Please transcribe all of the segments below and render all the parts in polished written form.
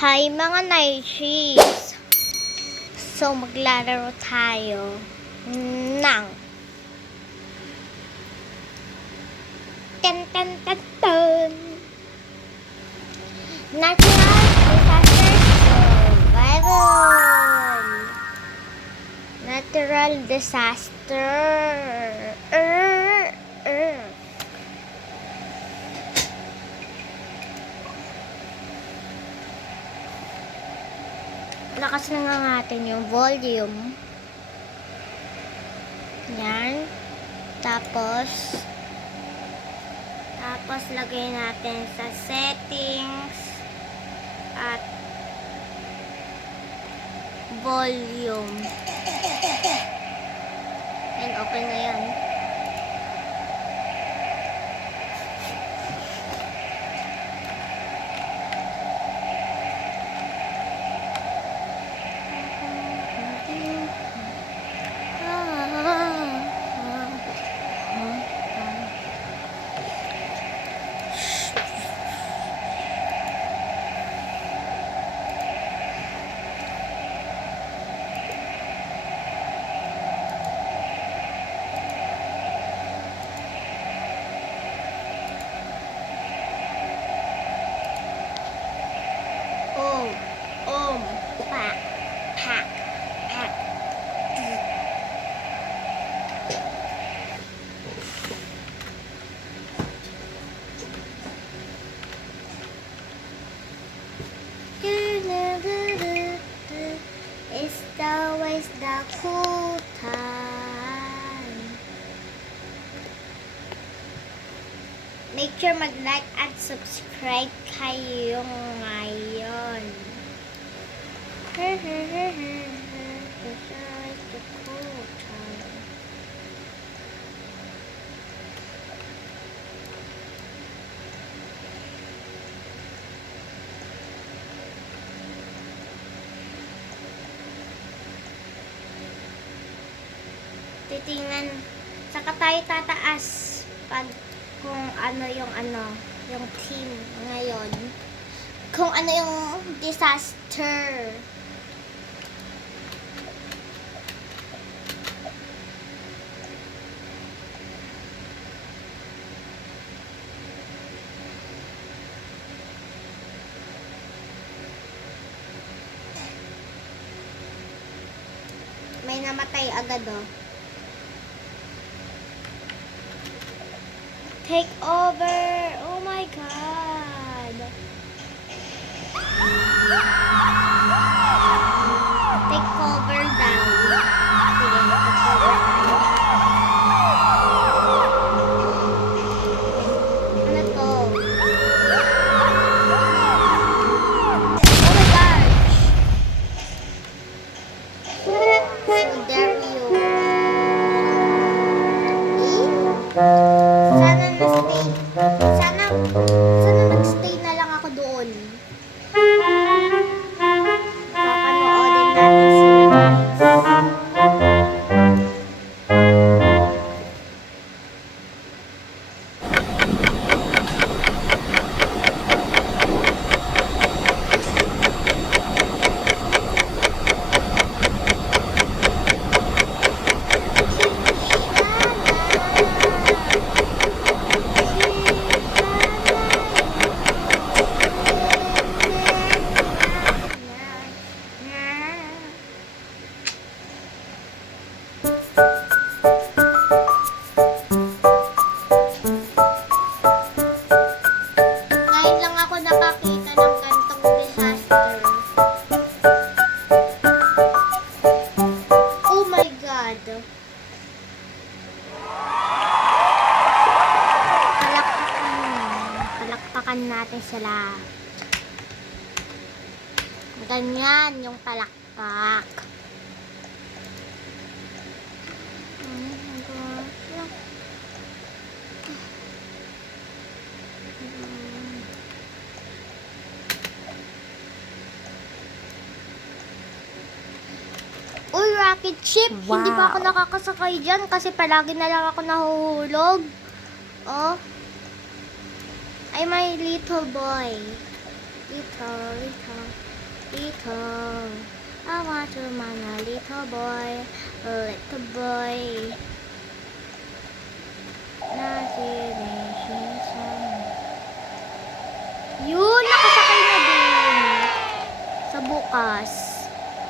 Hi mga Naichis! So maglalaro tayo ng tan tan tan tan Natural Disaster Survival. Natural Disaster. Lakas na nga natin yung volume. Yan. Tapos lagay natin sa settings at volume. And okay na yan. Pak, pak, pak. It's always the cool time. Make sure mag-like at subscribe kayo ngayon. It's always the cool time. Titingnan, saka tayo tataas pag kung ano yung team ngayon. Kung ano yung disaster. May namatay agad oh. Take over! Oh my God! Take cover daw. Sige, take cover tayo. Ano to? Oh my gosh! So there you. Sana nag-stay na lang ako doon. Papanoodin natin sila. Ngayon lang ako nakakita ng gantong disaster. Oh my God! Palakpakan natin sila. Ganyan yung palakpak. Uy, rocket ship! Wow. Hindi pa ako nakakasakay dyan kasi palagi na lang ako nahuhulog. Oh. Ay, my little boy. Little. Little, I want to man a little boy, a little boy. Yun, nakasakay na din. Sa bukas.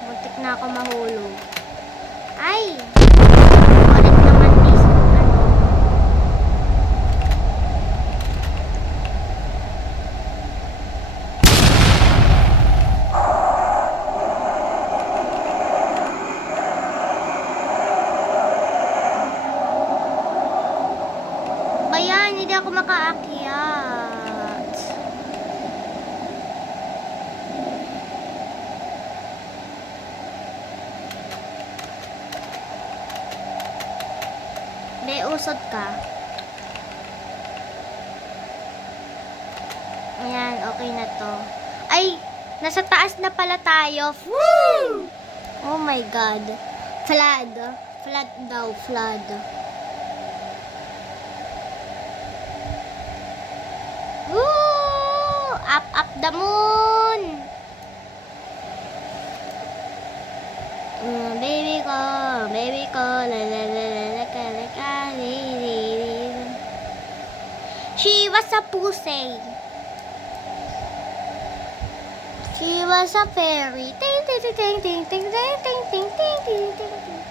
Muntik na ako mahulog. Ay! Ulit naman is, bayan, hindi ako makaakyat. May usod ka. Ayan, okay na to. Ay, nasa taas na pala tayo. Woo! Oh my God. Flood. Flood daw, flood. Woo! Up the moon! Baby ko, la la la la la ka la ka, li, li, li. She was a pussy. She was a fairy. Ting, ting, ting, ting, ting, ting, ting, ting, ting, ting, ting, ting, ting.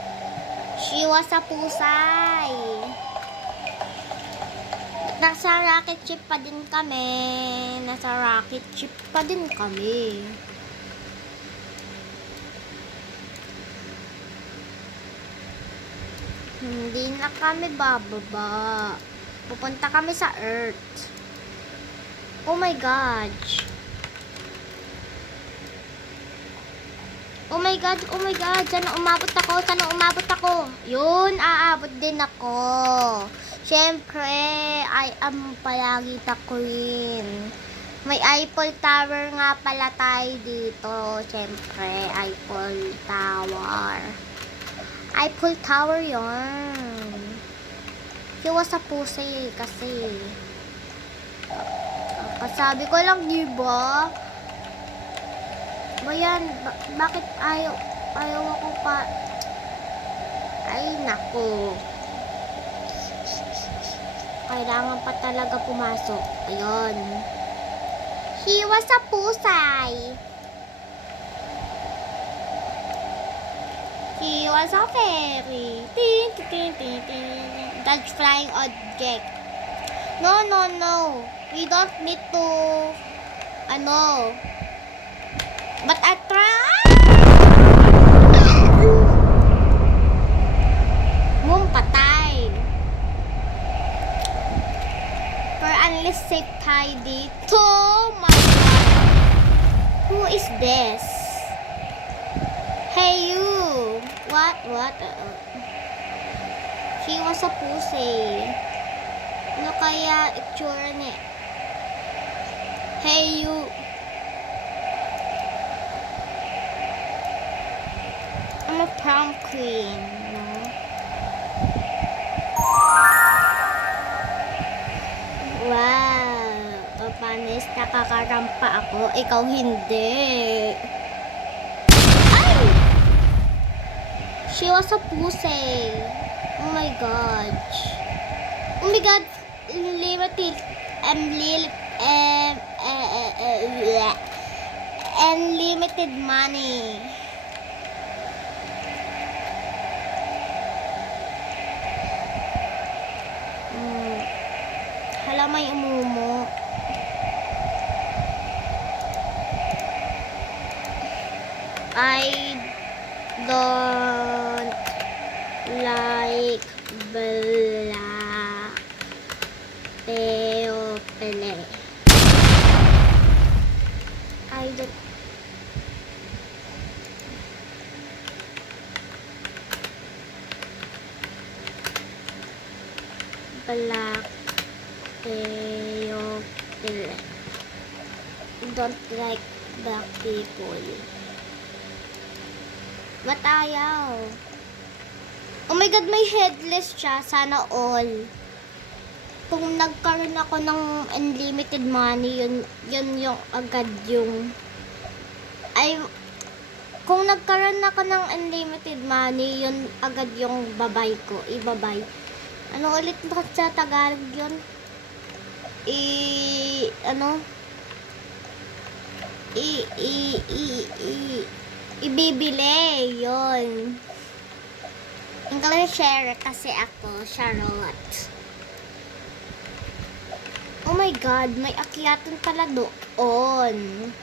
She was a pusay. Nasa rocket ship pa din kami. Nasa rocket ship pa din kami. Hindi na kami bababa. Pupunta kami sa Earth. Oh my gosh. Oh my God, oh my God. Sana umabot ako, sana umabot ako. Yun, aabot din ako. Siyempre, I am palagi the queen. May Eiffel Tower nga pala tayo dito. Siyempre, Eiffel Tower. Eiffel Tower yun. He was a pussy kasi. Kasabi ko lang, diba? Bayan, bakit ayaw ako pa? Ay, nako. Kailangan pa talaga pumasok. Ayun. He was a pusay. He was a fairy. Ting, ting, ting, ting. That's flying object. No, no, no. We don't need to, but I try. Patay. For unless safe tayo dito. My God. Who is this? Hey you. What? She was a pussy. Ano kaya itsura niya? Hey you. I'm a prom queen, no? Wow. O, panis, nakakarampa ako. Ikaw hindi. Ay! She was a pussy. Oh my gosh. Oh my God. Unlimited money. Hala, may umumo. I don't like black people. I don't. Black people. Don't like black people. Ba't ayaw? Oh my God, may headless siya. Sana all. Kung nagkaroon ako ng unlimited money, yun yung agad yung I Kung nagkaroon ako ng unlimited money, yun agad yung babay ko. Ibabay. Ano ulit ba sa Tagalog yun? Ibibili. Yun. English share kasi ako, Charlotte. Oh my God, may akyatan pala doon.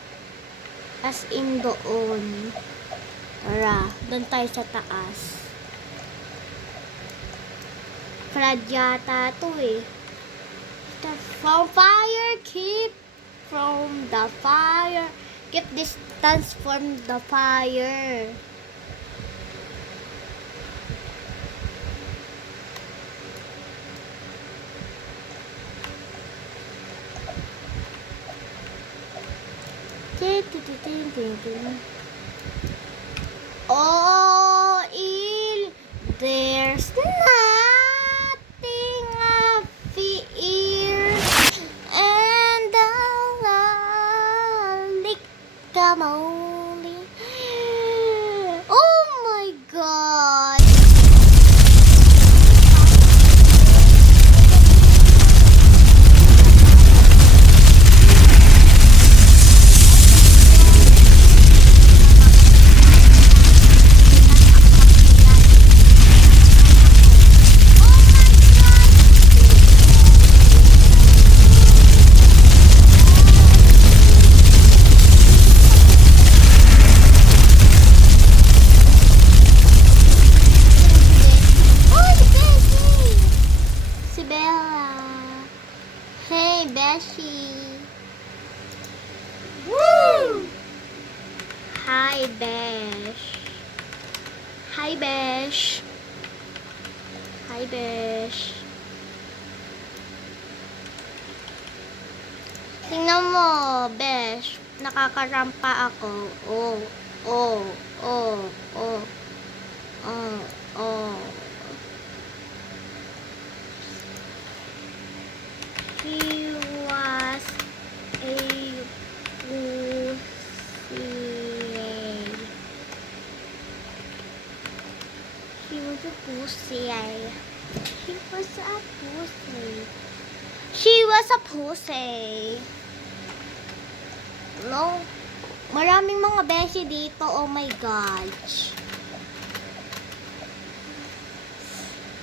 As in doon. Tara, doon tayo sa taas. Frad yata to eh. From fire, keep from the fire. Keep distance from the fire. Oh, there's nothing I fear, and I'll come only. Oh my God. Hey, Beshi. Woo! Hi, Besh. Hi, Besh. Hi, Besh. Tingnan mo, Besh. Nakakarampa ako. Oh, oh, oh, oh, oh, oh. He was a pussy. He was a pussy. He was a pussy. She was a pussy. No? Maraming mga beshi dito. Oh my gosh.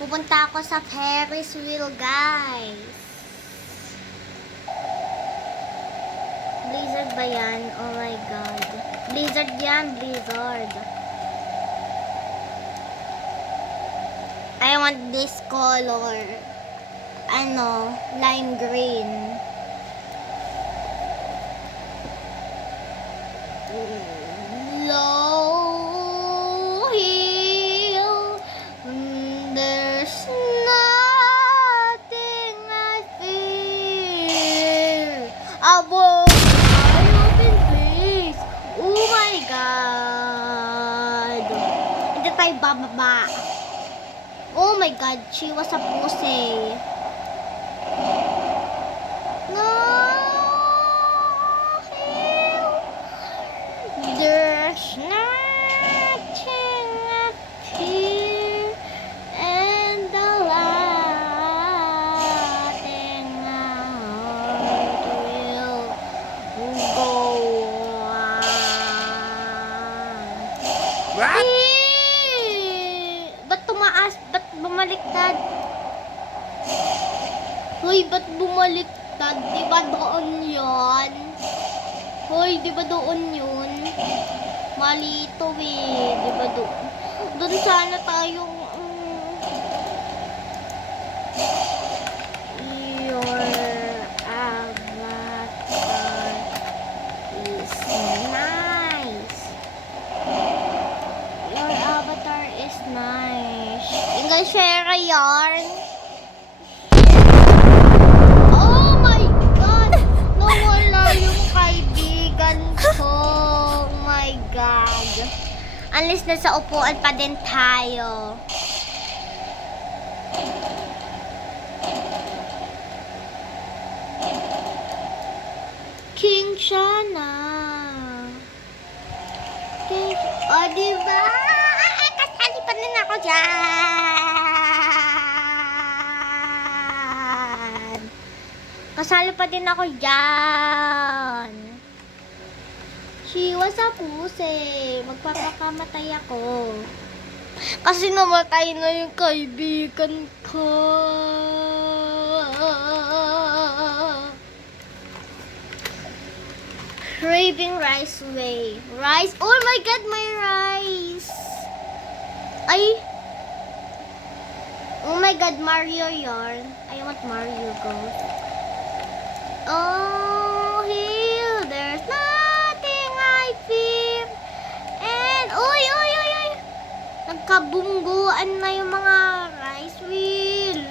Pupunta ako sa Ferris wheel, guys. Blizzard ba yan? Oh my God. Blizzard yan, Blizzard. I want this color. Ano, lime green. Low hill. There's nothing I fear. Above. Oh my God. Hindi tayo bababa. Oh my God, she was a pussy. No. There's nothing I fear, and the lighting out will go on. What? Ba't tumaas? Ba't bumaliktad? Hoy, ba't bumaliktad? Diba doon yun? Hoy, diba doon yun? Mali ito eh. Diba doon? Doon sana tayo. Your avatar is nice. Your avatar is nice. English share yarn. Oh my God! Nawala yung kaibigan ko. Oh my God. Unless nasa upuan pa din tayo. King Shana. O, diba? Kasali pa din ako dyan. Kasali pa din ako dyan. Shiwa sa pusi. Magpapakamatay ako. Kasi namatay na yung kaibigan ko. Craving rice way. Rice. Oh my God, my rice. Ay. Oh my God, Mario yarn. I want Mario Ghost. Oh, here. There's nothing I fear. And, oy. Nagkabungguan na yung mga rice wheel.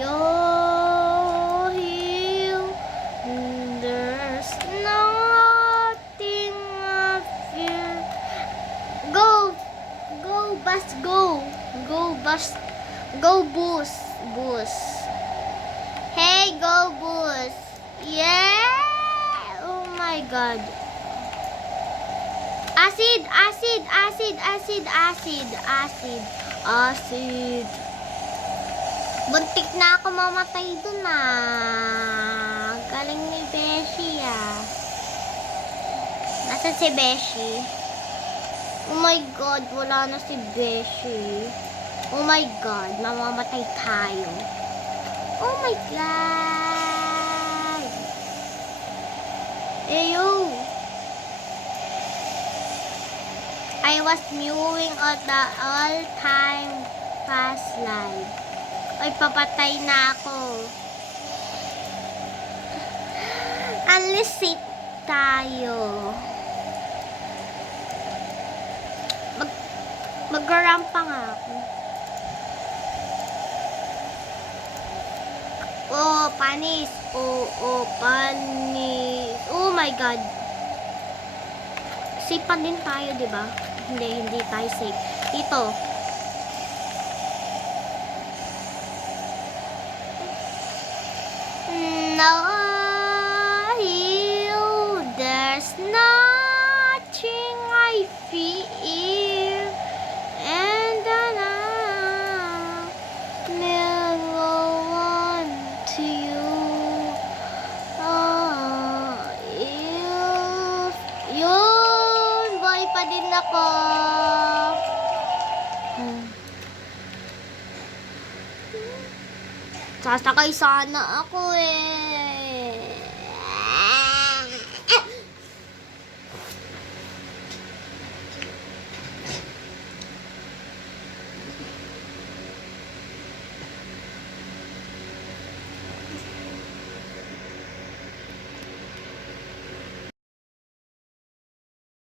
Yo, here. There's nothing I fear. Go, bus, go. Go, bus. Go, bus. Hey, go, bus. Yeah! Oh my God. Acid. Buntik na ako mamatay dun ah. Galing ni Beshi ah. Nasaan si Beshi? Oh my God, wala na si Beshi. Oh my God, mamamatay tayo. Oh my God. Eyo. I was viewing at the all-time fast live. Ay, papatay na ako. Alisit tayo. Mag-rampa nga ako. Oh, panis. Oh, panis. Oh my God. Safe pa din tayo, di ba? Hindi tayo safe. Ito. No, there's nothing I fear, and I never want to you. Yun, boy pa din ako. Sasakay sana ako eh.